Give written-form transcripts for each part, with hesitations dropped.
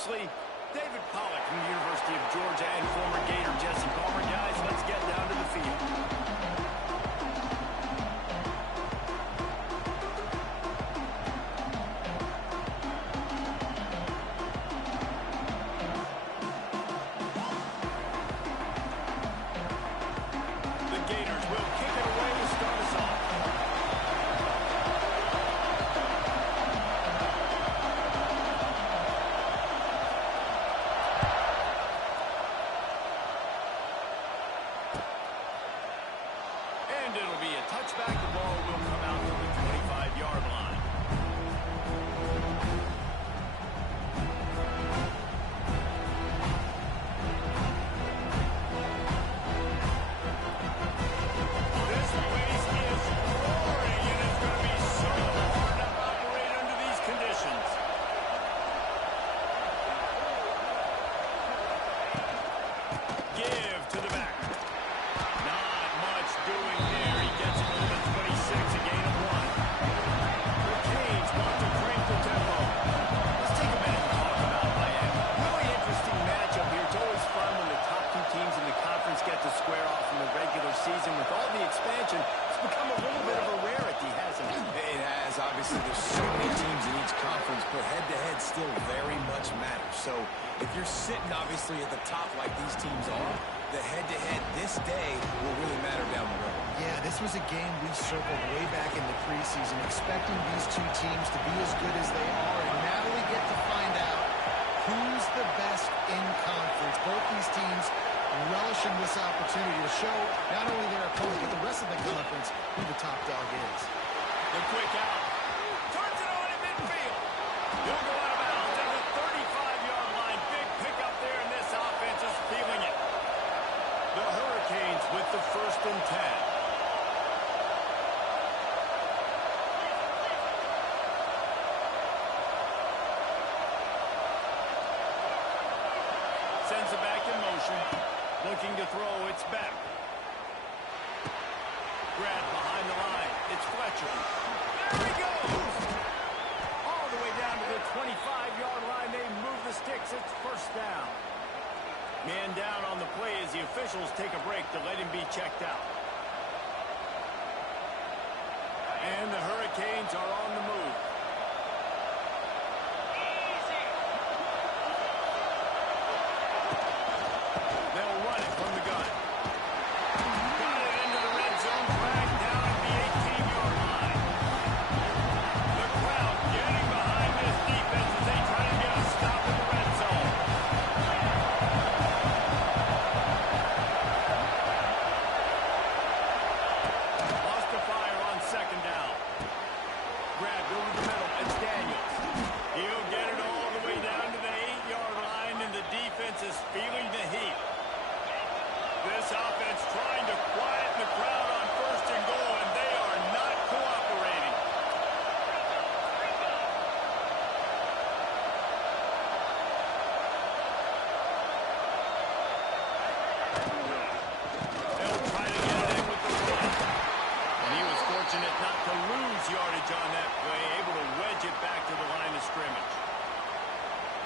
Previously, David Pollack from the University of Georgia and former Gator Jesse Palmer. Guys, let's get down to the field. And it'll be a touchback. The ball will come out to the 25-yard line. This place is roaring, and it's going to be so hard to operate under these conditions. Give to the back. Not much doing there. He gets it to the 26, a gain of 1. The Canes want to crank the tempo. Let's take a minute and talk about Miami. Really interesting matchup here. It's always fun when the top two teams in the conference get to square off in the regular season. With all the expansion, it's become a little bit of a rarity, hasn't it? It has. Obviously, there's so many teams in each conference, but head-to-head still very much matters. So if you're sitting, obviously, at the top like these teams are, the head-to-head this day will really matter down the road. Yeah, this was a game we circled way back in the preseason, expecting these two teams to be as good as they are, and now we get to find out who's the best in conference. Both these teams relishing this opportunity to show not only their opponent, but the rest of the conference who the top dog is. The quick out. Turns it on in midfield. He'll go out of bounds at the 35-yard line. Big pickup there, and this offense is feeling it. The Hurricanes with the 1st and 10. Sends it back in motion. Looking to throw. It's back. Grab behind the line. It's Fletcher. There he goes. All the way down to the 25-yard line. They move the sticks. It's 1st down. Man down on the play as the officials take a break to let him be checked out. And the Hurricanes are on the move. They'll run it from the gun. Got it into the red zone. Flag down at the 18-yard line. The crowd getting behind this defense as they try to get a stop in the red zone. Lost the fire on 2nd down. Grabbed over the middle. It's Daniels. He'll get it all the way down to the 8-yard line, and the defense is feeling the heat. This offense trying to quieten the crowd on 1st and goal, and they are not cooperating. They'll try to get it in with the run. And he was fortunate not to lose yardage on that play, able to wedge it back to the line of scrimmage.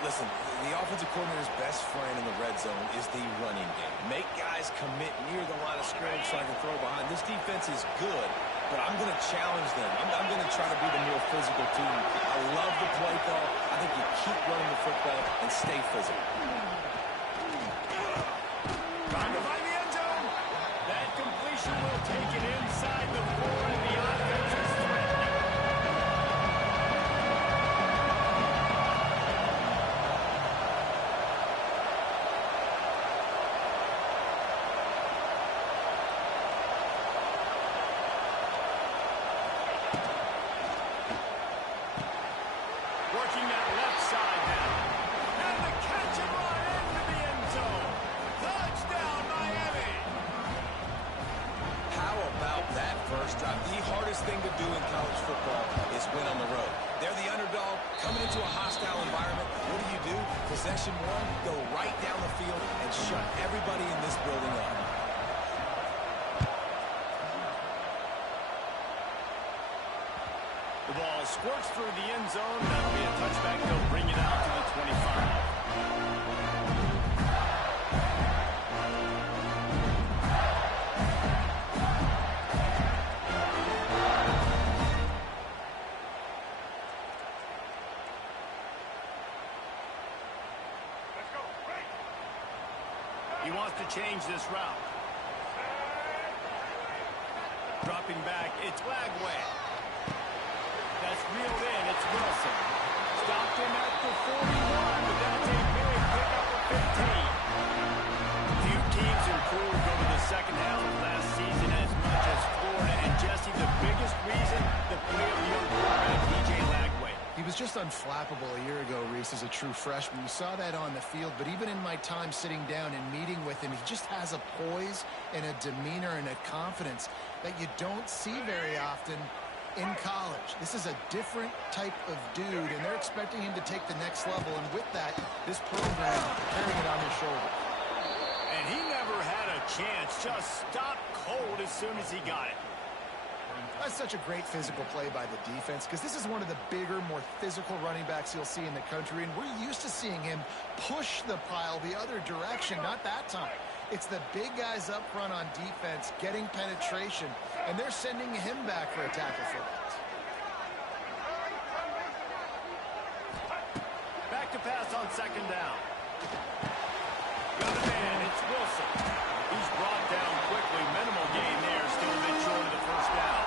Listen, the offensive coordinator's best friend in the red zone is the running game. Make guys commit near the line of scrimmage so I can throw behind. This defense is good, but I'm going to challenge them. I'm going to try to be the more physical team. I love the play call. I think you keep running the football and stay physical. Trying to find the end zone. That completion will take it inside the 4, and the offense is threatening. Working that left side now. And the catch and run into the end zone. Touchdown, Miami. How about that first drive? The hardest thing to do in college football is win on the road. They're the underdog coming into a hostile environment. What do? Possession 1, go right down the field and shut everybody in this building up. The ball squirts through the end zone. That'll be a touchback. They'll bring it out to the 25. He wants to change this route. Dropping back, it's Lagway. That's reeled in, it's Wilson. Stopped him at the 41, but that's a big pickup of 15. Few teams improved over the second half of last season as much as Florida. And Jesse, the biggest reason, the play of the young quarterback, DJ Lagway. He was just unflappable a year ago, Reese, as a true freshman. You saw that on the field, but even in my time sitting down and meeting with him, he just has a poise and a demeanor and a confidence that you don't see very often in college. This is a different type of dude, and they're expecting him to take the next level, and with that, this program carrying it on his shoulders. And he never had a chance, just stopped cold as soon as he got it. That's such a great physical play by the defense, because this is one of the bigger, more physical running backs you'll see in the country, and we're used to seeing him push the pile the other direction. Not that time. It's the big guys up front on defense getting penetration, and they're sending him back for a tackle for that. Back to pass on second down. Got a man, it's Wilson. He's brought down quickly. Minimal gain there, still a bit short of the first down.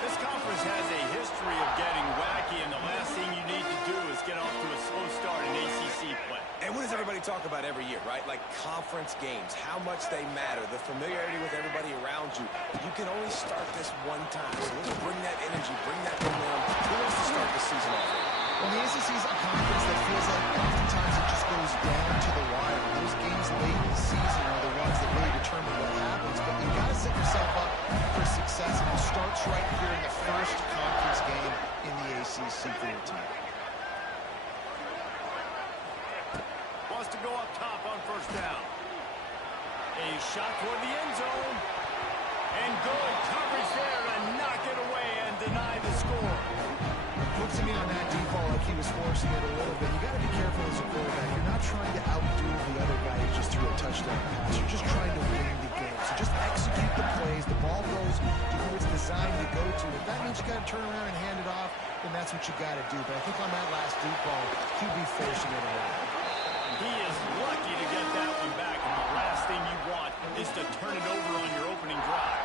This conference has a history of getting wacky, and the last thing you need to do is get off to a slow start in ACC play. And what does everybody talk about every year, right? Like conference games, how much they matter, the familiarity with everybody around you. You can only start this one time. So let's bring that energy, bring that momentum. Who wants to start the season off? Well, the ACC is a conference that feels like oftentimes it just goes down to the wire. Those games late in the season are the ones that really determine what happens. But you've got to set yourself up for success, and it starts right here in the first conference game in the ACC for your team. Wants to go up top on first down. A shot toward the end zone. And good coverage there and knock it away and deny the score. Looks to me on that deep ball like he was forcing it a little bit. You got to be careful as a quarterback. You're not trying to outdo the other guy who just threw a touchdown pass. You're just trying to win the game. So just execute the plays. The ball goes to who it's designed to go to. If that means you got to turn around and hand it off, then that's what you got to do. But I think on that last deep ball, he'd be forcing it a little bit. He is lucky to get that one back, and the last thing you want is to turn it over on your opening drive.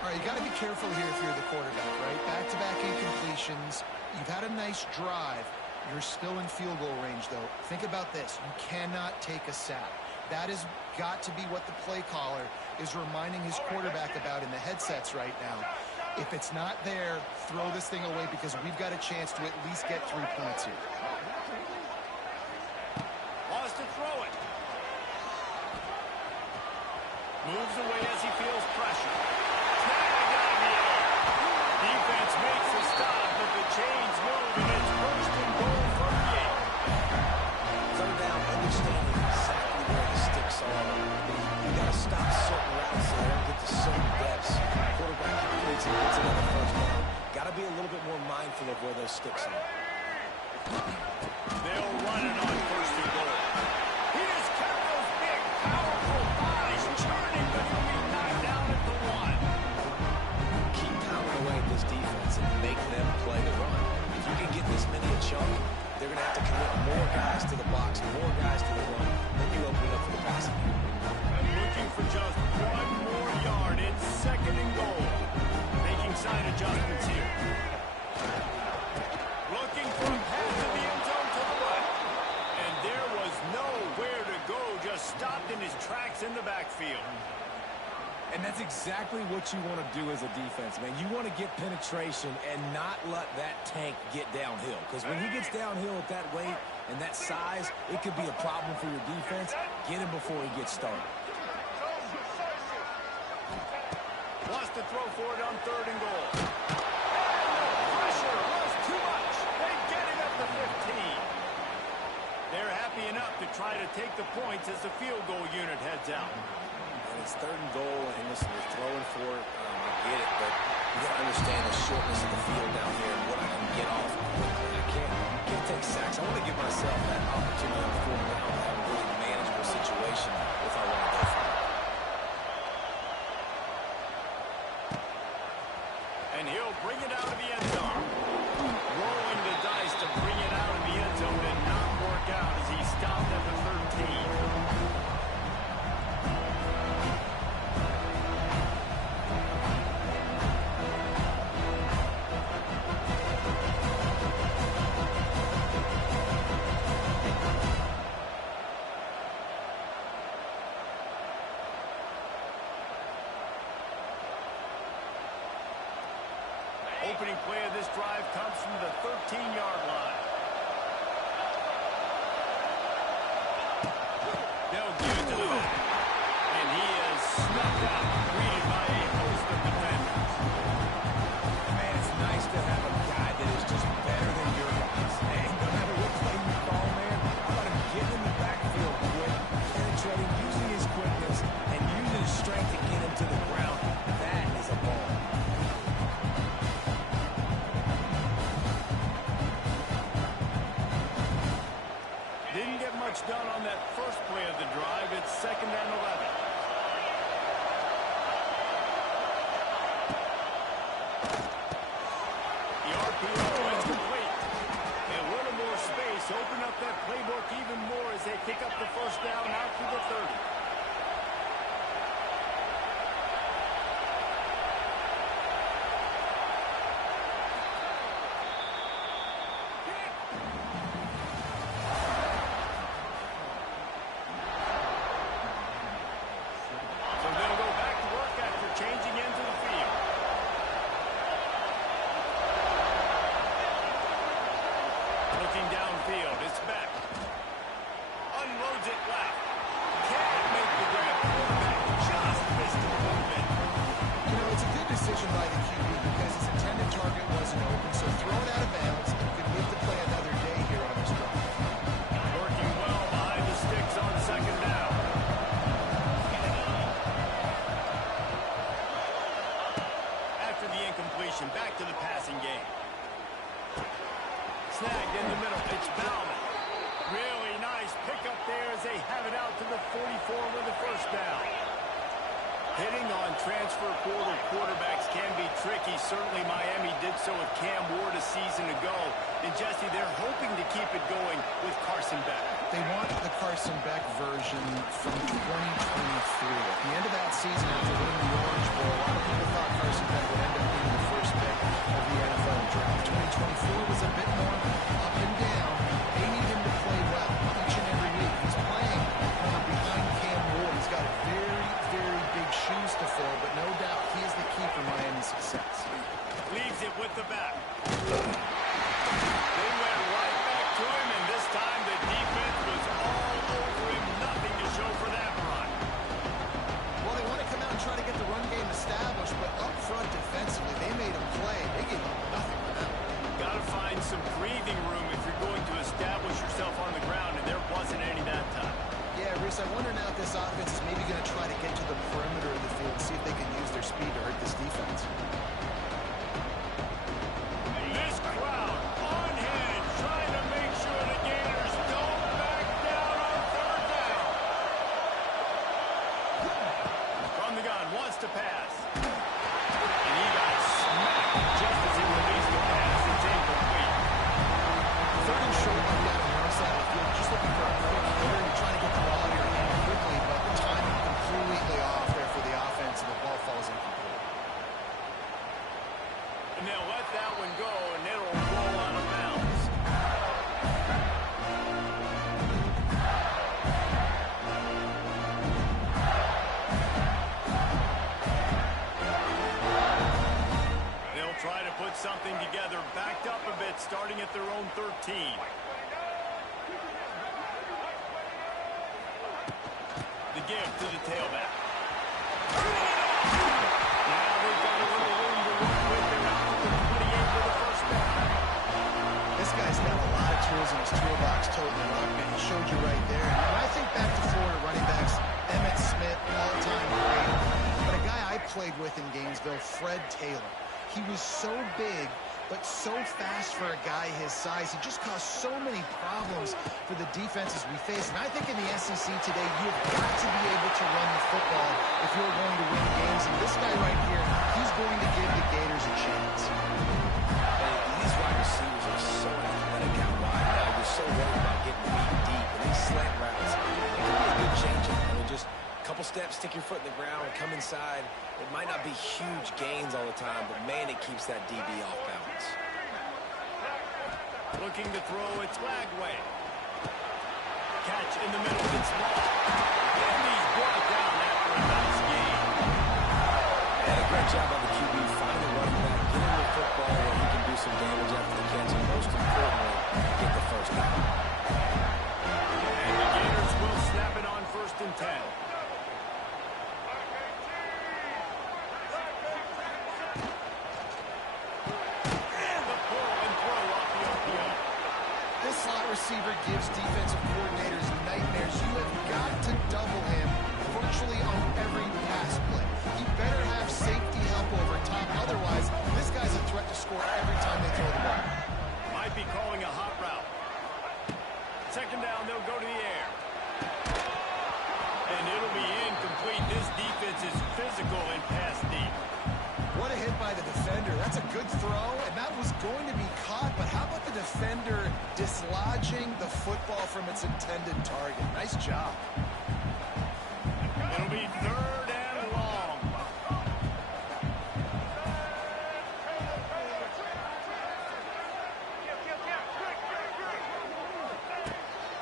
All right, you got to be careful here if you're the quarterback, right? Back-to-back incompletions. You've had a nice drive. You're still in field goal range, though. Think about this. You cannot take a sack. That has got to be what the play caller is reminding his quarterback about in the headsets right now. If it's not there, throw this thing away because we've got a chance to at least get 3 points here. Wants to throw it. Moves away as he feels pressure. Tag out of the air. Defense makes a stop, but the chains move, and it's first and goal from the 8. Third down, understanding exactly where the sticks are. You got to stop certain routes so they don't get to certain depths. Quarterback completes and gets another first down. Got to be a little bit more mindful of where those sticks are. They'll run it on first and goal. He has kept those big, powerful bodies churning, but he'll be knocked down at the 1. Keep pounding away at this defense and make them play the run. If you can get this many a chunk, they're going to have to commit more guys to the box, more guys to the run, then you open it up for the passing game. Looking for just 1 more yard. It's second and goal. Making side adjustments here. Looking for a pass to the end zone to the left. And there was nowhere to go. Just stopped in his tracks in the backfield. And that's exactly what you want to do as a defense, man. You want to get penetration and not let that tank get downhill. Because when he gets downhill at that weight and that size, it could be a problem for your defense. Get him before he gets started. Wants to throw for it on third and goal. Pressure was too much. They get him at the 15. They're happy enough to try to take the points as the field goal unit heads out. And it's third and goal, and listen, you're throwing for it. I get it, but you got to understand the shortness of the field down here and what I can get off quickly. I can't take sacks. I want to give myself that opportunity on fourth down to have a really manageable situation if I want to go for it. And he'll bring it out of the end zone. Rolling the dice to bring it out of the end zone did not work out as he stopped at the 13. play of this drive comes from the 13-yard line. They'll give it to the back. And he is snuffed out, greeted by a host of defenders. Man, it's nice to have a guy that is just better than your guys. And no matter what play you call, man, how about him getting in the backfield quick, penetrating, using his quickness, and using his strength to get him to the ground. That is a ball. Didn't get much done on that first play of the drive. It's 2nd and 11. The RPO is complete. A little more space. Open up that playbook even more as they pick up the first down out to the 30. So they'll go back to work after changing into the field. Looking downfield, it's back. Unloads it left. Can't make the grab. Quarterback just missed it a little bit. You know, it's a good decision by the QB because his intended target wasn't open, so throw it out of bounds and you can live to play another day here on this drive. Working well behind the sticks on 2nd down. After the incompletion, back to the passing game. Snagged in the middle. It's Bauman. Really nice pickup there as they have it out to the 44 with the first down. Hitting on transfer portal quarterbacks can be tricky. Certainly Miami did so with Cam Ward a season ago. And Jesse, they're hoping to keep it going with Carson Beck. They want the Carson Beck version from 2023. At the end of that season, after winning the Orange Bowl, a lot of people thought Carson Beck would end up being the first pick of the NFL draft. 2024 was a bit more up and down. They need him to play well each and every week. He's playing behind Cam Ward. He's got very, very big shoes to fill, but no doubt he is the key for Miami's success. Leaves it with the back. They went right back to him, and this time the defense was all over him. Nothing to show for that run. Well, they want to come out and try to get the run game established, but up front defensively, they made him play. They gave him nothing for that. Got to find some breathing room if you're going to establish yourself on the ground, and there wasn't any that time. Yeah, Reese, I wonder now if this offense is maybe going to try to get to the perimeter of the field and see if they can use their speed to hurt this defense. This crowd on hand trying to make sure the Gators don't back down on 3rd down. From the gun, wants to pass. And he got smacked just as he released the pass. It's incomplete. 3rd and short, like that on the other side of the field, just looking for a quick hitter. You're trying to get the ball in your hand quickly, but the timing completely off there for the offense, and the ball falls incomplete. And they'll let that one go, and it'll roll out of bounds. They'll try to put something together, backed up a bit, starting at their own 13. The give to the tailback. Now they've got a little room to work with. They're out to the 28 for the first down. This guy's got a lot of tools in his toolbox, Toten Ruckman. He showed you right there. And when I think back to Florida running backs, Emmitt Smith, all-time great. But a guy I played with in Gainesville, Fred Taylor. He was so big, but so fast for a guy his size. He just caused so many problems for the defenses we face. And I think in the SEC today, you've got to be able to run the football if you're going to win games. And this guy right here, he's going to give the Gators a chance. These wide receivers are so athletic out wide now. You're so worried about getting beat deep. And these slant routes, it can be a good change. I mean, just a couple steps, stick your foot in the ground, come inside. It might not be huge gains all the time, but, man, it keeps that DB off balance. Looking to throw, it's Lagway. Catch in the middle, it's Ball. And he's brought down after a nice game. And a great job by the QB, finding the running back, getting the football where he can some damage after the catch, and most importantly, get the first down. And the Gators will snap it on 1st and 10. Receiver gives defensive coordinators nightmares. You have got to double him virtually on every pass play. He better have safety help over top. Otherwise, this guy's a threat to score every time they throw the ball. Might be calling a hot route. 2nd down, they'll go to the air. And it'll be incomplete. This defense is physical and pass deep. What a hit by the defender. That's a good throw, and that was going to be caught, but how about the defender dislodging the football from its intended target? Nice job. It'll be 3rd and long.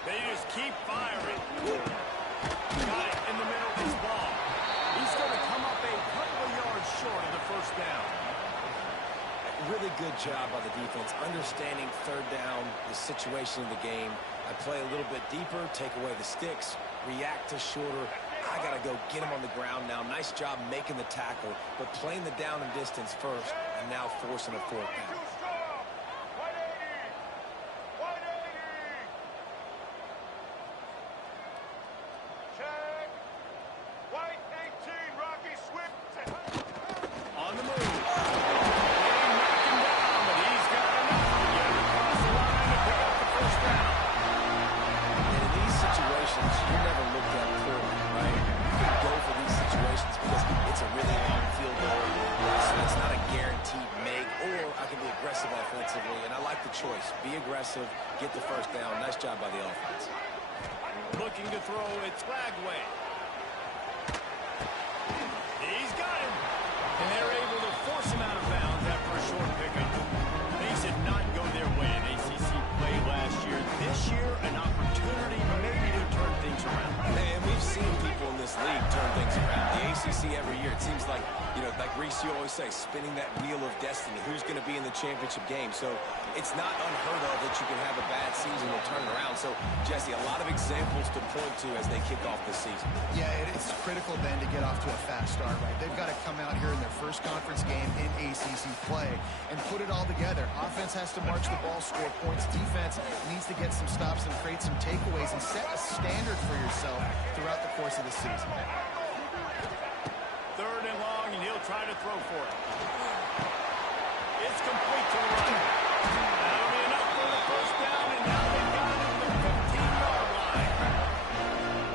They just keep firing. Got it in the middle of his ball. He's going to come up a couple of yards short of the 1st down. Really good job by the defense, understanding 3rd down, the situation of the game. I play a little bit deeper, take away the sticks, react to shorter. I got to go get him on the ground now. Nice job making the tackle, but playing the down and distance first, and now forcing a 4th down. On the move. Knock him down, but he's got enough to get him across the line and pick up the 1st down. And in these situations, you're never looked at poorly, right? You can go for these situations because it's a really long field goal, so it's not a guaranteed make, or I can be aggressive offensively, and I like the choice. Be aggressive, get the 1st down. Nice job by the offense. Looking to throw, it's Flagway. He's got him. And they're able to force him out of bounds after a short pickup. Things did not go their way in ACC play last year. This year, an opportunity maybe to turn things around. And we've seen people in this league turn things around. The ACC every year, it seems like, you know, like Reese, you always say, spinning that wheel of destiny. Who's going to be in the championship game? So it's not unheard of that you can have a bad season or turn it around. So, Jesse, a lot of examples to point to as they kick off this season. Yeah, it's critical then to get off to a fast start, right? They've got to come out here in their first conference game in ACC play and put it all together. Offense has to march the ball, score points. Defense needs to get some stops and create some takeaways and set a standard for yourself throughout the course of the season. 3rd and long, and he'll try to throw for it. It's complete to the run. That'll be enough for the 1st down, and now they've got him at the 15-yard line.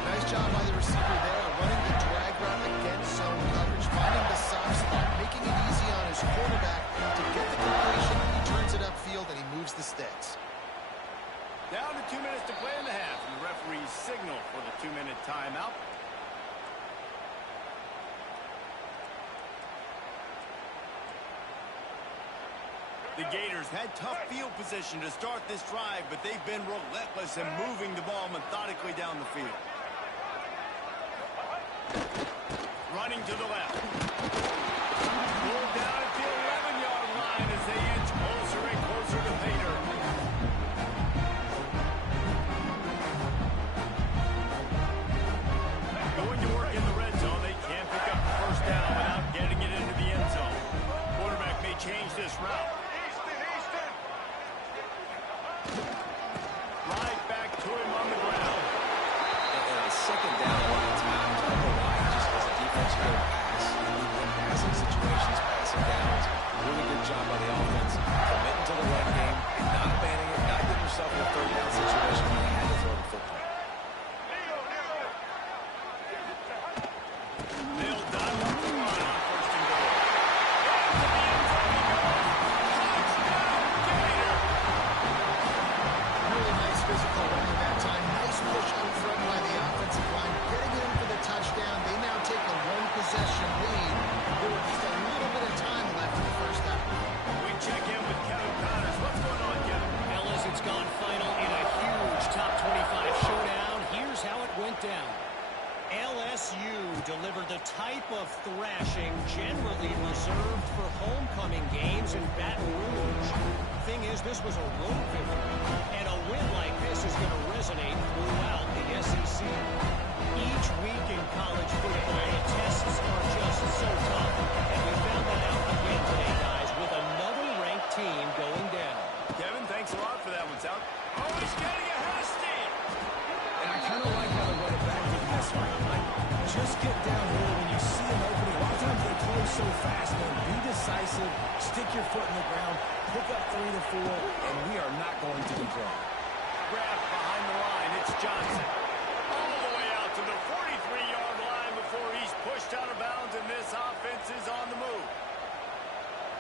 Nice job by the receiver there, running the drag route against zone coverage, finding the soft spot, making it easy on his quarterback to get the completion. He turns it upfield, and he moves the sticks. Down to 2 minutes to play in the half, and the referees signal for the 2-minute timeout. The Gators had tough field position to start this drive, but they've been relentless in moving the ball methodically down the field. Running to the left. Pulled down at the 11-yard line as they inch closer and closer to Pater. Going to work in the red zone. They can't pick up the 1st down without getting it into the end zone. Quarterback may change this route. Right back to him on the ground. And on 2nd down, a lot of times, I don't know why, it just was a defensive pass. In passing situations, passing downs, really good job by the offense. Committing to the run game, not abandoning it, not getting yourself in a 3rd down situation when they had to throw the football. They'll dive up the line on 1st and goal. Really nice physical running that time. Nice push up front by the offensive line. Getting in for the touchdown. They now take a 1-possession lead. There was just a little bit of time left in the 1st half. We check in with Kevin Connors. What's going on, Kevin? Fellas, it's gone final in a huge delivered the type of thrashing generally reserved for homecoming games in Baton Rouge. Thing is, this was a road victory, and a win like this is going to resonate throughout the SEC. Each week in college football, the tests are just so tough, and we found that out again today, guys, with another ranked team going down. Kevin, thanks a lot for that one, South. Oh, he's getting ahead of steam. And I kind of like how they went back to this right. Like, just get downhill when you see an opening. A lot of times they close so fast, man. Be decisive, stick your foot in the ground, pick up 3 to 4, and we are not going to complain. Grab behind the line. It's Johnson. All the way out to the 43-yard line before he's pushed out of bounds, and this offense is on the move.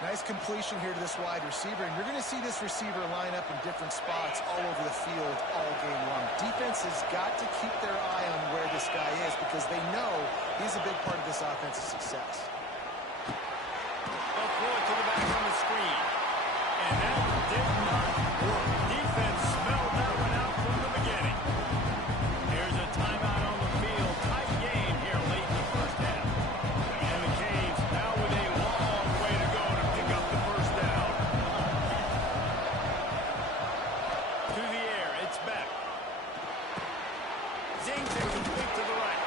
Nice completion here to this wide receiver, and you're going to see this receiver line up in different spots all over the field all game long. Defense has got to keep their eye on where this guy is because they know he's a big part of this offense's success. They'll throw it to the back on the screen. And that did not work. Defense smelled that one out from the beginning. Here's a timeout on the field. Tight game here late in the first half. And the Canes now with a long way to go to pick up the first down. To the air, it's back. Zings it complete to the right.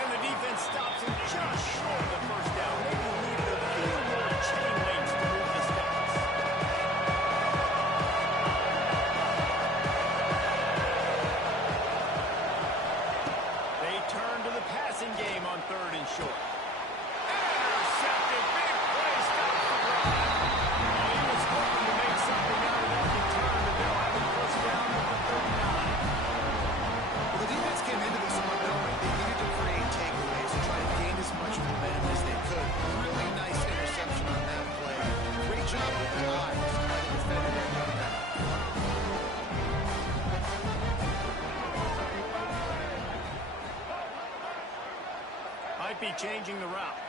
And the defense stops him just short of the first down. Maybe needed a few more chain links to move the stats. They turn to the passing game on 3rd and short. Intercepted. Big play. Stops the drive. Oh, he was hoping to make something out of that return, but they'll have a first down at the 39. Well, the defense came into this one knowing they needed to create takeaways and try to gain as much momentum as they could. Really nice interception on that play. Great job with the eyes by the defender there doing that. Might be changing the route.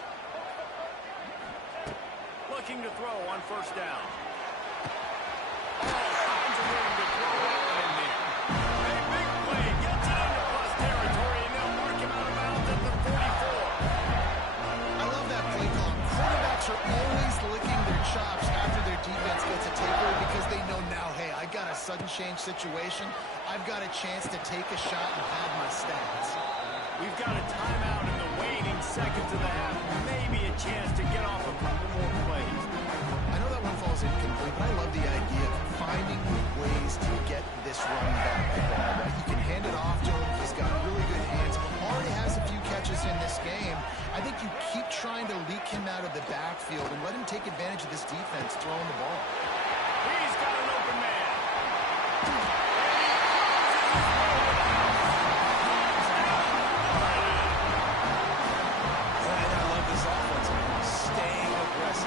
Looking to throw on first down. Oh, finds a room to throw that one in there. A big play. Gets it into plus territory, and they'll mark him out of bounds at the 44. I love that play call. Quarterbacks are always licking their chops after their defense gets a takeaway because they know now, hey, I got a sudden change situation. I've got a chance to take a shot and pad my stats. We've got a timeout in the waning seconds of the half. Maybe a chance to get off a couple more plays. I know that one falls incomplete, but I love the idea of finding ways to get this running back the ball, right? You can hand it off to him. He's got really good hands. Already has a few catches in this game. I think you keep trying to leak him out of the backfield and let him take advantage of this defense throwing the ball. He's got an open man.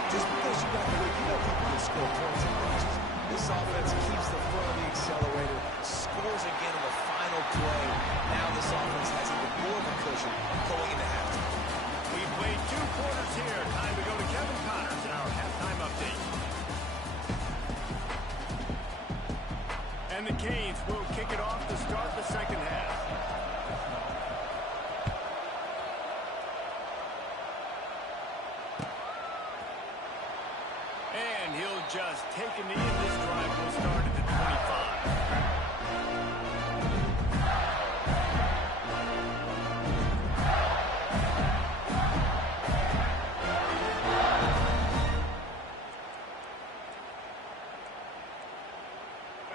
Just because you got the lead, you don't think you can score points in bunches. This offense keeps the foot on the accelerator, scores again in the final play. Now this offense has even more of a cushion going into halftime. We've played 2 quarters here. Time to go to Kevin Connors in our halftime update. And the Canes will kick it off to start the second half. And he'll just take a knee, and this drive will start at the 25.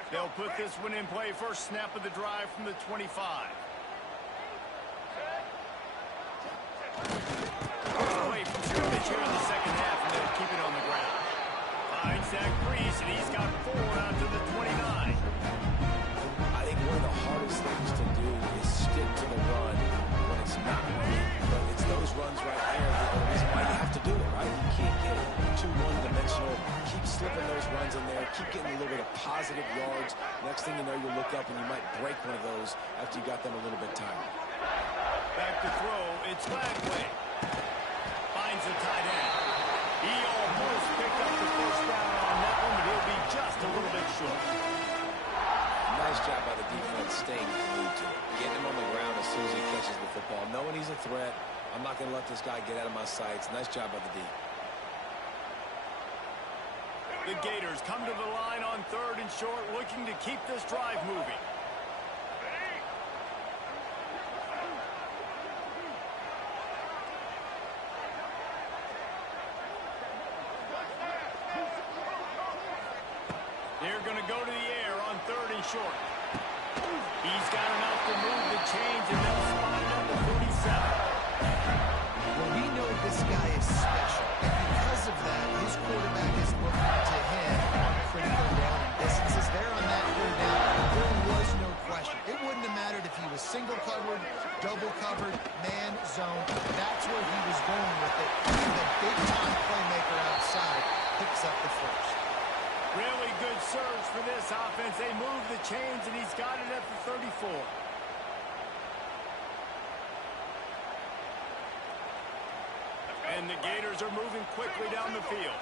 They'll put this one in play. First snap of the drive from the 25. Away from scrimmage here in the second half, and they'll keep it on the ground. Finds Zach Priest, and he's got 4 out to the 29. I think one of the hardest things to do is stick to the run when it's not running. But it's those runs right there that are the reason why you have to do it, right? You can't get too one-dimensional. Keep slipping those runs in there. Keep getting a little bit of positive yards. Next thing you know, you look up and you might break one of those after you got them a little bit tired. Back to throw. It's Lagway. Finds the tight end. He almost picked up the first down on that one, but he'll be just a little bit short. Nice job by the defense staying glued to it. Getting him on the ground as soon as he catches the football. Knowing he's a threat, I'm not going to let this guy get out of my sights. Nice job by the D. The Gators come to the line on 3rd and short, looking to keep this drive moving. They're going to go to the air on 3rd and short. He's got enough to move the chains, and they'll spot it at the 47. Well, we know this guy is special, and because of that, his quarterback is looking to him on critical down and distances. There on that 3rd down, there was no question. It wouldn't have mattered if he was single covered, double covered, man zone. That's where he was going with it. The big-time playmaker outside picks up the first. Really good surge for this offense. They move the chains, and he's got it at the 34. And the Gators are moving quickly down the field.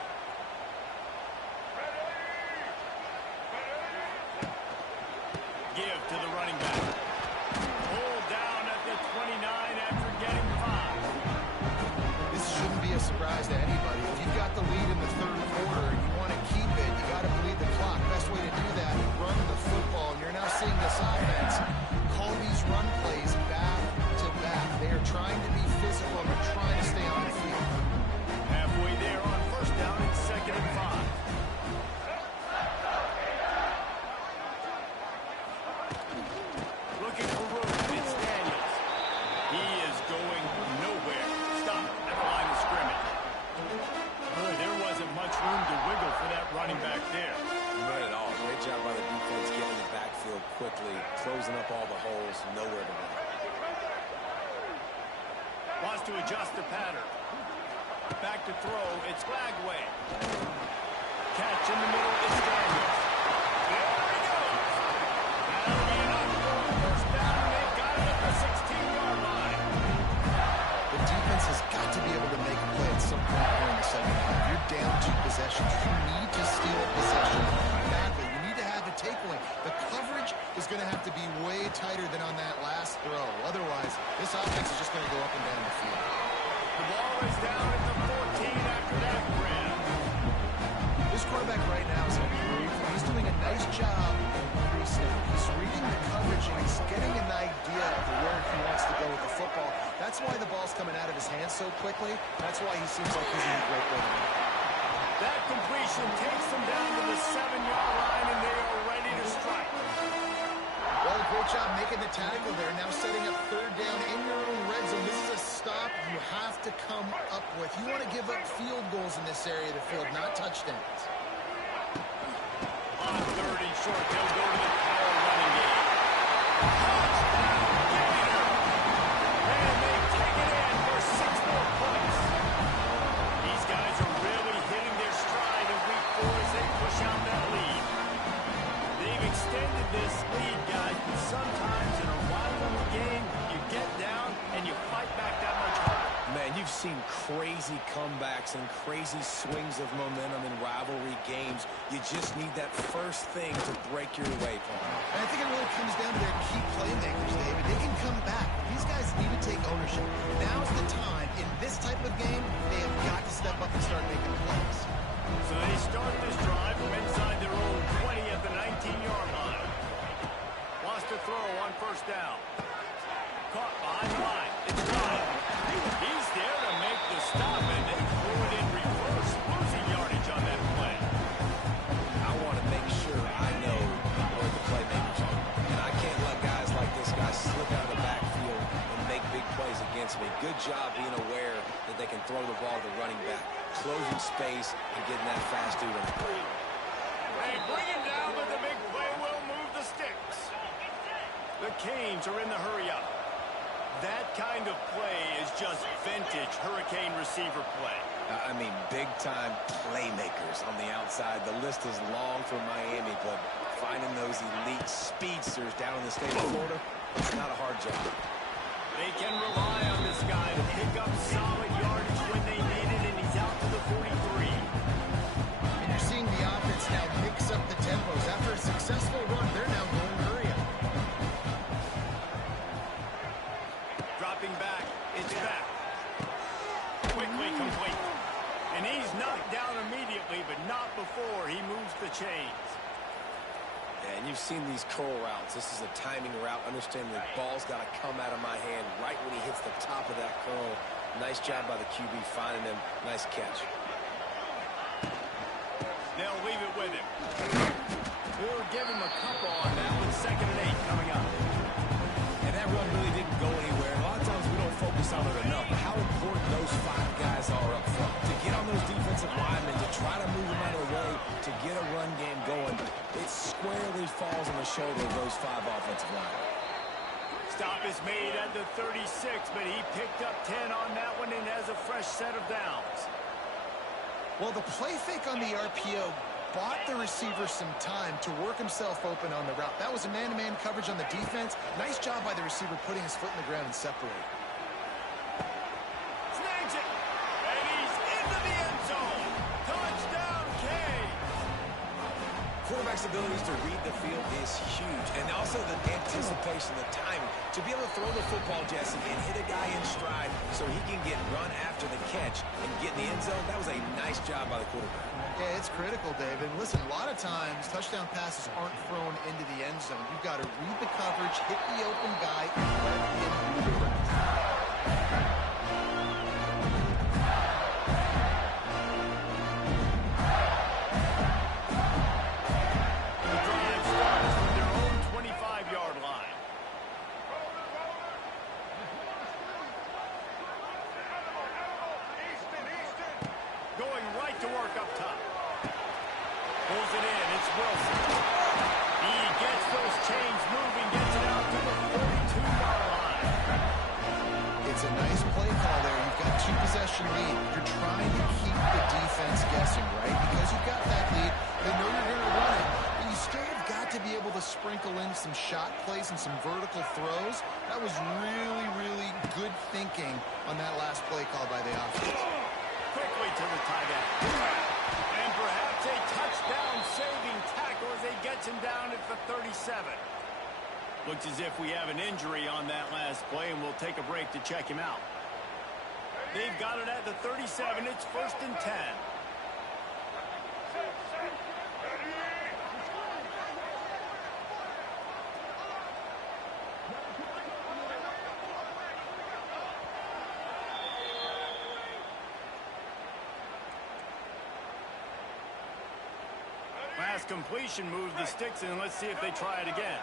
Give to the running back. Pulled down at the 29 after getting 5. This shouldn't be a surprise to anybody. If you've got the lead in the 3rd quarter and you want to keep it, you got to bleed the clock. Best way to do that is run the football. And you're now seeing this offense call these run plays back to back. They are trying to be physical and they're trying to stay on the field. Halfway there on 1st down and 2nd and 5. Looking for room. It's Daniels. He is going nowhere. Stop at the line of scrimmage. Boy, there wasn't much room to wiggle for that running back there. Not at all. Great job by the defense getting the backfield quickly, closing up all the holes, nowhere to run. Wants to adjust the pattern. Back to throw. It's Flagway. Catch in the middle. It's Daniels. There he goes. That'll be enough for the 1st down. They've got it at the 16-yard line. The defense has got to be able to make a play at some point here in the 2nd half. You're down 2 possessions. You need to steal a possession badly. You need to have a takeaway. The coverage is going to have to be way tighter than on that last throw. Otherwise, this offense is just going to go up and down the field. The ball is down at the 14 after that grab. This quarterback right now is in a groove. He's doing a nice job pre-snap. He's reading the coverage and he's getting an idea of where he wants to go with the football. That's why the ball's coming out of his hands so quickly. That's why he seems like he's in a great rhythm. That completion takes them down to the 7-yard line, and they are ready to strike. Well, great job making the tackle there. Now setting up 3rd down in your own red zone. This is a stop you have to come up with. You want to give up field goals in this area of the field, not touchdowns. On 3rd and short, they'll go to the power running game. Touchdown, Gator! And they take it in for 6 more points. These guys are really hitting their stride in week 4 as they push out that lead. They've extended this lead, guys, but sometimes in a rivalry game, you get down and you fight back that much harder. Man, you've seen crazy comebacks and crazy swings of momentum in rivalry games. You just need that first thing to break your way, Paul. And I think it really comes down to their key playmakers, David. They can come back. These guys need to take ownership. Now's the time. In this type of game, they have got to step up and start making plays. So they start this drive from inside their own 20 at the 19-yard line. Wants to throw on 1st down. Caught behind the line. It's Ryan. He's there to make the stop, and they threw it in reverse, losing yardage on that play. I want to make sure I know where the playmakers are. And I can't let guys like this guy slip out of the backfield and make big plays against me. Good job being aware that they can throw the ball to the running back, closing space, and getting that fast dude on the play. They bring him down, but the big play will move the sticks. The Canes are in the hurry-up. That kind of play is just vintage Hurricane receiver play. I mean, big-time playmakers on the outside. The list is long for Miami, but finding those elite speedsters down in the state of Florida, it's not a hard job. They can rely on this guy to pick up solid yardage when they need it, and he's out to the 43. And you're seeing the offense now mix up the tempos. After a successful run, they're now going hurry-up. Dropping back, it's back. And he's knocked down immediately, but not before he moves the chains. Yeah, and you've seen these curl routes. This is a timing route, understanding the ball's got to come out of my hand right when he hits the top of that curl. Nice job by the QB finding him. Nice catch. They'll leave it with him. We'll give him a couple on that with 2nd and 8 coming up. And that run really didn't go anywhere. A lot of times we don't focus on it enough, but how important those 5 guys are up front. To get on those defensive linemen, to try to move them out of the way, to get a run game going, it squarely falls on the shoulder of those 5 offensive linemen. Stop is made at the 36, but he picked up 10 on that one and has a fresh set of downs. Well, the play fake on the RPO bought the receiver some time to work himself open on the route. That was a man-to-man coverage on the defense. Nice job by the receiver putting his foot in the ground and separating. Snags it, and he's into the end zone. Touchdown, Kane. Quarterback's abilities to read the field is huge, and also the anticipation, the timing. To be able to throw the football, Jesse, and hit a guy in stride so he can get run after the catch and get in the end zone, that was a nice job by the quarterback. Yeah, it's critical, David. Listen, a lot of times touchdown passes aren't thrown into the end zone. You've got to read the coverage, hit the open guy, and let him do the rest. The drive starts from their own 25-yard line. Going right to work up top. Pulls it in. It's Wilson. He gets those chains moving, gets it out to the 42-yard line. It's a nice play call there. You've got 2-possession lead. You're trying to keep the defense guessing, right? Because you've got that lead, they know you're going to run it. But you still have got to be able to sprinkle in some shot plays and some vertical throws. That was really, really good thinking on that last play call by the offense. Quickly to the tight end. And perhaps a touchdown-saving tackle as he gets him down at the 37. Looks as if we have an injury on that last play, and we'll take a break to check him out. They've got it at the 37. It's 1st and 10. Last completion moved the sticks in. Let's see if they try it again.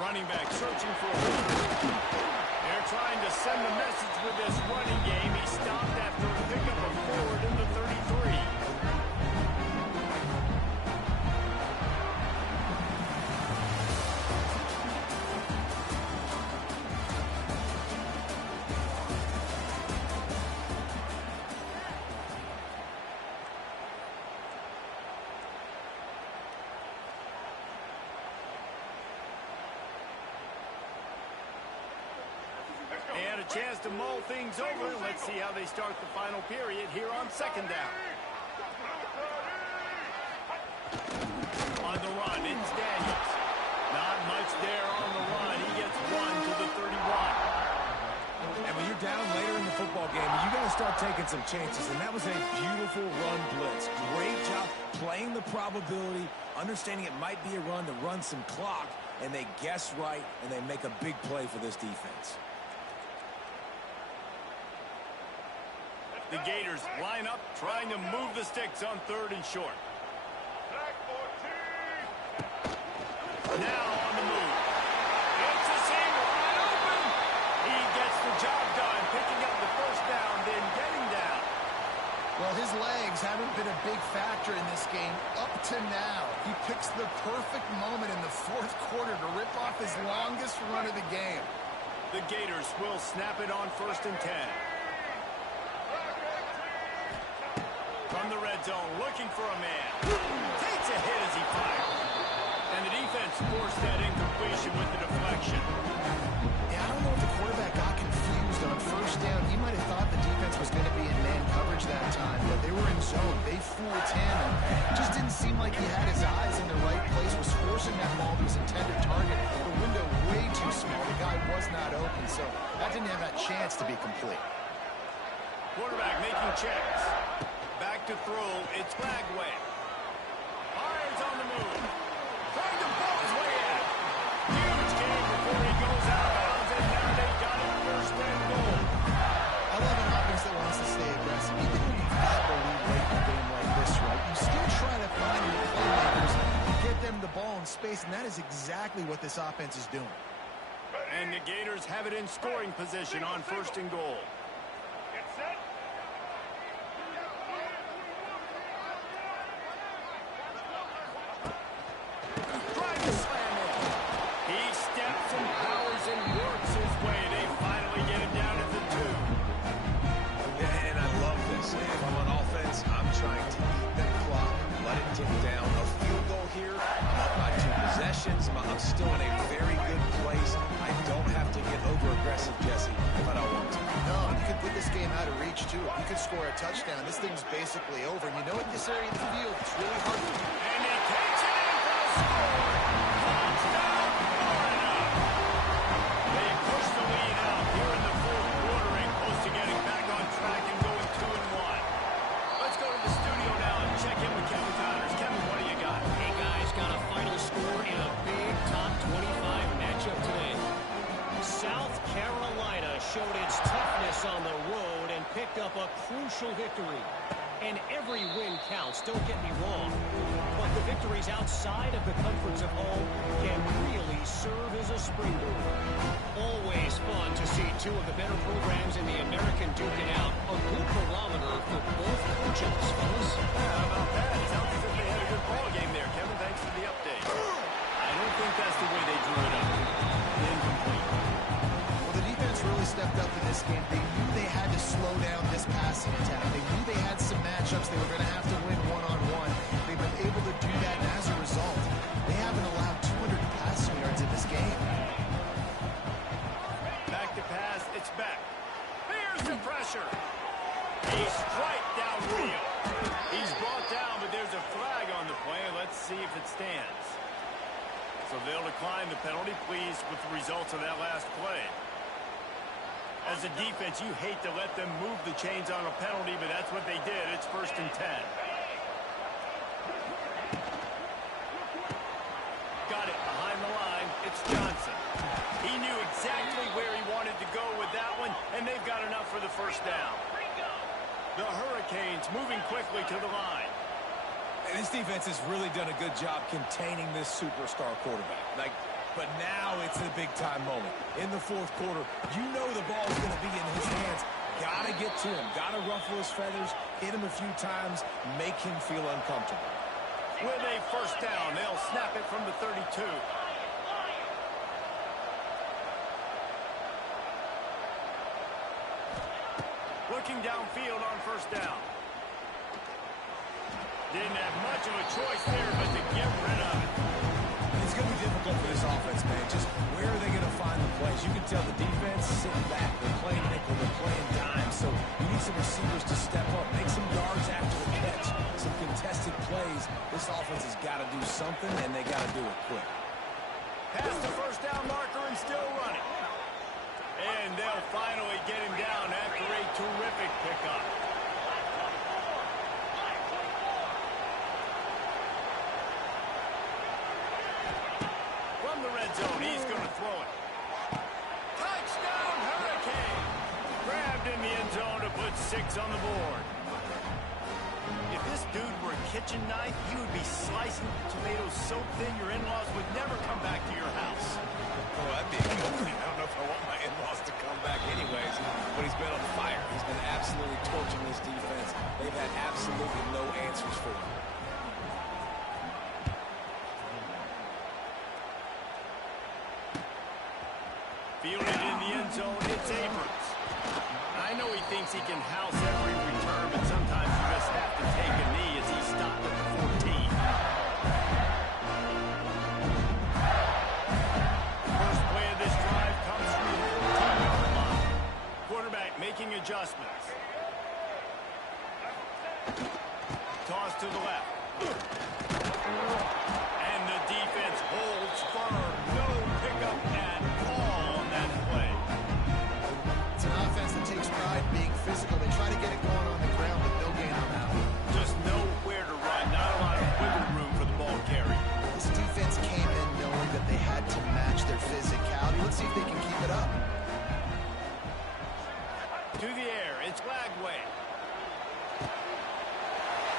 Running back searching for a receiver. They're trying to send the message with this running game. He stopped after a pickup of 4 in the 33. And a chance to mull things over. Let's see how they start the final period here on 2nd down. On the run, it's Daniels. Not much there on the run. He gets 1 to the 31. And when you're down later in the football game, you got to start taking some chances. And that was a beautiful run blitz. Great job playing the probability, understanding it might be a run to run some clock, and they guess right, and they make a big play for this defense. The Gators line up, trying to move the sticks on 3rd and short. Now on the move. It's a seam wide open. He gets the job done, picking up the 1st down, then getting down. Well, his legs haven't been a big factor in this game up to now. He picks the perfect moment in the 4th quarter to rip off his longest run of the game. The Gators will snap it on 1st and 10. From the red zone, looking for a man. Takes a hit as he fires. And the defense forced that incompletion with the deflection. Yeah, I don't know if the quarterback got confused on 1st down. He might have thought the defense was going to be in man coverage that time, but they were in zone. They fooled him, and it just didn't seem like he had his eyes in the right place, was forcing that ball to his intended target. The window way too small. chance to be complete. Quarterback making checks. Back to throw. It's Bagway. Fires on the move. Trying to ball his way in. Huge game before he goes out of bounds, and now they got it first and goal. I love an offense that wants to stay aggressive. Even when you've got the lead late in a game like this, right, you still try to find your playmakers and get them the ball in space, and that is exactly what this offense is doing. And the Gators have it in scoring position on first and goal. Trying to slam in. He steps and powers and works his way. They finally get him down at the 2. And I love this. If I'm on offense, I'm trying to eat that clock, let it tick down. A field goal here, I'm up by 2 possessions. I'm still in a very good place. I don't have to get over-aggressive, Jesse, if I don't want to. No, you could put this game out of reach, too. If you could score a touchdown, this thing's basically over. And you know, in this area of the field, it's really hard to do. And he takes it in for the score. Touchdown, Florida. They push the lead out here in the fourth quarter and close to getting back on track and going 2-1. Let's go to the studio now and check in with Kevin Connors. Kevin, what do you got? Hey, guys, got a final score in a big top 25 matchup today. South Carolina showed its toughness on the road and picked up a crucial victory. And every win counts, don't get me wrong. But the victories outside of the comforts of home can really serve as a springboard. Always fun to see 2 of the better programs in the American duke it out. A good barometer for both coaches, fellas. How about that? It sounds as if they had a good ball game there. Kevin, thanks for the update. I don't think that's the way they drew it up. Incomplete. Well, the defense really stepped up in this game. They knew they had to slow down this passing attack. They knew they had some matchups they were going to have to win one-on-one. They've been able to do that, and as a result, they haven't allowed 200 passing yards in this game. Back to pass. It's back. Here's the pressure. He strike downfield. He's brought down, but there's a flag on the play. Let's see if it stands. So they'll decline the penalty. Pleased with the results of that last play. As a defense, you hate to let them move the chains on a penalty, but that's what they did. It's 1st and 10. Got it behind the line. It's Johnson. He knew exactly where he wanted to go with that one, and they've got enough for the first down. The Hurricanes moving quickly to the line. And this defense has really done a good job containing this superstar quarterback. But now it's a big-time moment. In the fourth quarter, you know the ball's going to be in his hands. Got to get to him. Got to ruffle his feathers, hit him a few times, make him feel uncomfortable. With a first down, they'll snap it from the 32. Looking downfield on first down. Didn't have much of a choice there, but to get rid of it. It's going to be difficult for this offense, man. Just where are they going to find the plays? You can tell the defense sitting back. They're playing nickel. They're playing dime. So you need some receivers to step up, make some yards after the catch, some contested plays. This offense has got to do something, and they got to do it quick. Past the first down marker and still running. And they'll finally get him down after a terrific pickup. From the red zone, he's going to throw it. Touchdown, Hurricane! Grabbed in the end zone to put 6 on the board. If this dude were a kitchen knife, he would be slicing tomatoes so thin your in-laws would never come back to your house. Oh, that'd be a good thing. I don't know if I want my in-laws to come back anyways, but he's been on fire. He's been absolutely torching this defense. They've had absolutely no answers for him. Fielded in the end zone, it's Abrams. I know he thinks he can house every return, but sometimes you just have to take a knee as he stopped at the 14. First play of this drive comes from the 14-yard line. Quarterback making adjustments. Toss to the left. And the defense holds firm. No pickup at all on that play. It's an offense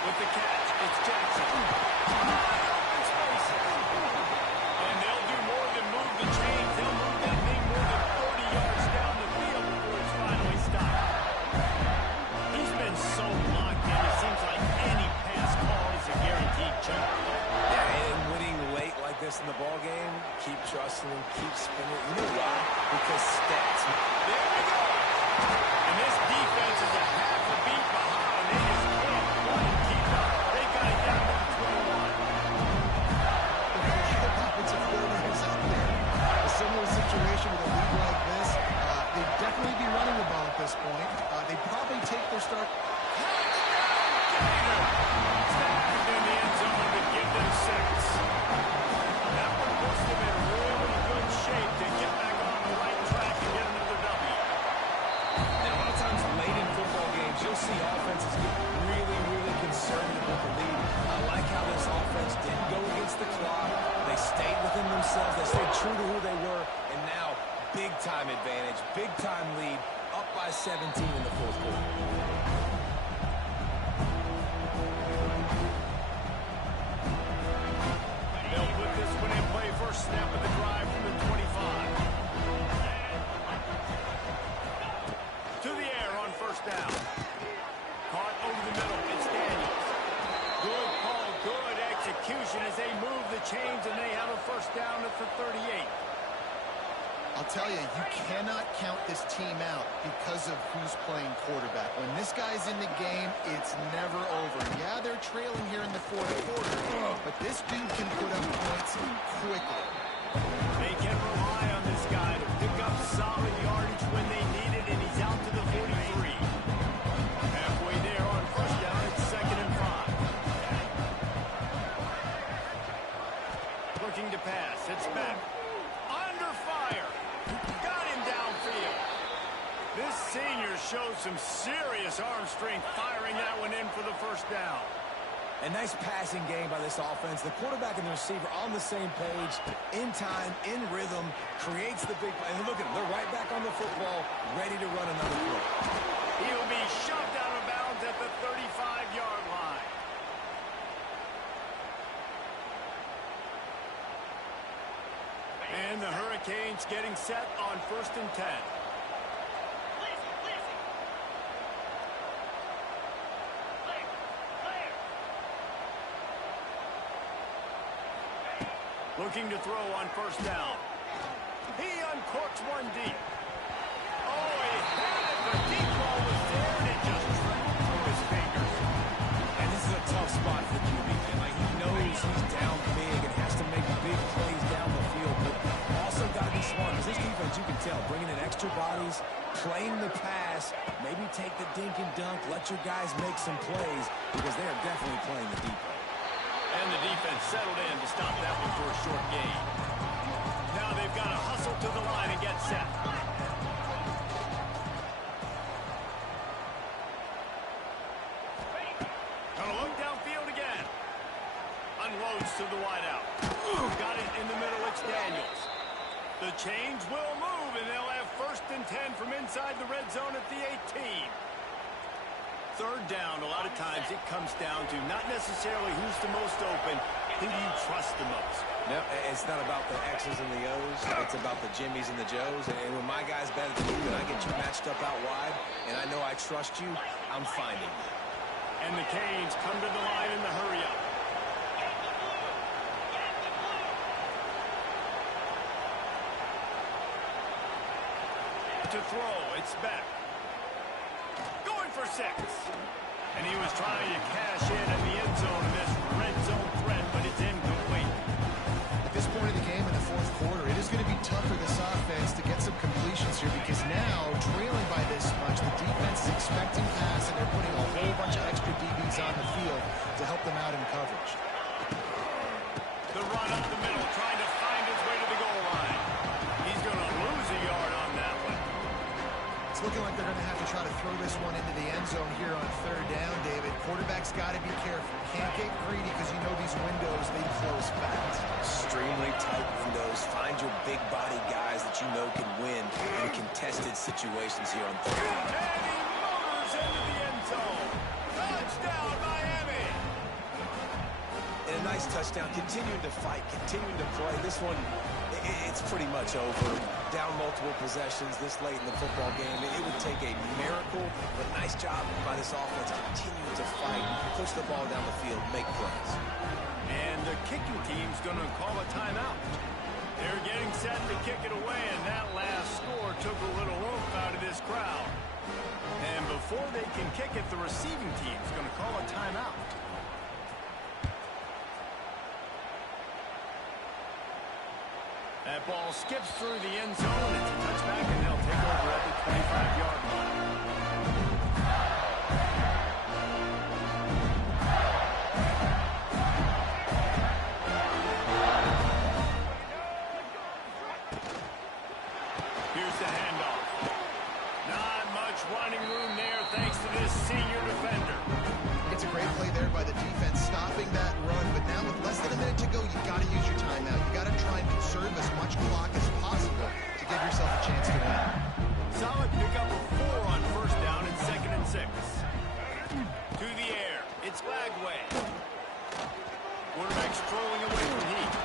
with the catch. It's Jackson. Wide open space. And they'll do more than move the chains. They'll move that thing more than 30 yards down the field before it's finally stopped. He's been so locked in. It seems like any pass call is a guaranteed jump. Yeah, and winning late like this in the ball game, keep trusting him, keep spinning. You know why? Because stats. There we go. And this defense is a half a beat behind. They just can't quite keep up. They got it down to the 21. The offensive coordinators out there, a similar situation with a lead like this, they'd definitely be running the ball at this point. They'd probably take their start. Snapped in the end zone to give them 6. That one puts them in really good shape to get back on the right track and get another W. And a lot of times late in football games, you'll see offenses get really, really conservative with the lead. I like how this offense didn't go against the clock. They stayed within themselves. They stayed true to who they were. And now, big-time advantage, big-time lead, up by 17 in the fourth quarter. They'll put this one in play first snap of the drive from the 25. To the air on first down. Caught over the middle. It's Daniels. Good call, good execution as they move the chains and they have a first down at the 38. I'll tell you, you cannot count this team out because of who's playing quarterback. When this guy's in the game, it's never over. Yeah, they're trailing here in the fourth quarter, but this dude can put up points quickly. They can rely on this guy to pick up solid yardage when they need it, and he's out to the 43. Halfway there on first down, it's 2nd and 5. Looking to pass, it's back. Under fire. Got him downfield. This senior shows some serious arm strength firing that one in for the first down. A nice passing game by this offense. The quarterback and the receiver on the same page, in time, in rhythm, creates the big play. And look at them. They're right back on the football, ready to run another play. He'll be shoved out of bounds at the 35-yard line. And the Hurricanes getting set on 1st and 10. Looking to throw on first down. He uncorks one deep. Oh, he had it. The deep ball was there, and it just trickled through his fingers. And this is a tough spot for the QB, man. Like, he knows he's down big and has to make big plays down the field, but also got to be smart. Because this defense, you can tell, bringing in extra bodies, playing the pass, maybe take the dink and dunk, let your guys make some plays, because they are definitely playing the deep play. And the defense settled in to stop that one for a short gain. Now they've got to hustle to the line and get set. Gonna look downfield again. Unloads to the wideout. Got it in the middle. It's Daniels. The chains will move, and they'll have 1st and 10 from inside the red zone at the 18. Third down, a lot of times it comes down to not necessarily who's the most open, who do you trust the most? No, it's not about the X's and the O's. It's about the Jimmies and the Joes. And when my guy's better than you and I get you matched up out wide, and I know I trust you, I'm finding you. And the Canes come to the line in the hurry-up. To throw, it's back. Going for 6. And he was trying to cash in the end zone in this red zone threat, but it's incomplete. At this point of the game in the fourth quarter, it is going to be tough for this offense to get some completions here because now, trailing by this much, the defense is expecting pass, and they're putting a whole bunch of extra DBs on the field to help them out in coverage. The run up the middle, trying to find his way to the goal line. He's going to lose a yard on that one. It's looking like they're going to have to try to throw this one into the end zone here on third down, David. Quarterback's got to be careful. Can't get greedy because you know these windows, they close fast. Extremely tight windows. Find your big body guys that you know can win in contested situations here on third down. And he motors into the end zone. Touchdown, Miami! nice touchdown, continuing to fight, continuing to play. This one, it's pretty much over. Down multiple possessions this late in the football game. It would take a miracle, but nice job by this offense continuing to fight, push the ball down the field, make plays. And the kicking team's going to call a timeout. They're getting set to kick it away, and that last score took a little oomph out of this crowd. And before they can kick it, the receiving team's going to call a timeout. That ball skips through the end zone. It's a touchback, and they'll take over at the 25-yard line. Here's the handoff. Not much running room there thanks to this senior defender. It's a great play there by the defense, stopping that run. But now with less than a minute to go, you've got to use your timeout. You've got to try and conserve as much clock as possible to give yourself a chance to win. Solid pickup of 4 on first down and 2nd and 6. To the air. It's Lagway. Quarterback strolling away from Heat.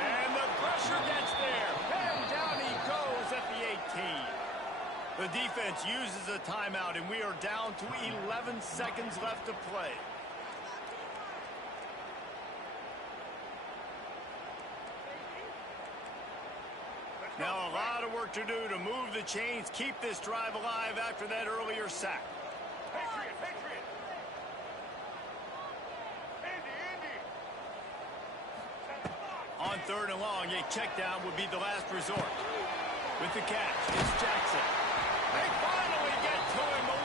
And the pressure gets there. And down he goes at the 18. The defense uses a timeout, and we are down to 11 seconds left to play. Now a lot of work to do to move the chains, keep this drive alive after that earlier sack. Patriot, Patriot. Indy. On 3rd and long, a check down would be the last resort. With the catch, it's Jackson. They finally get to him.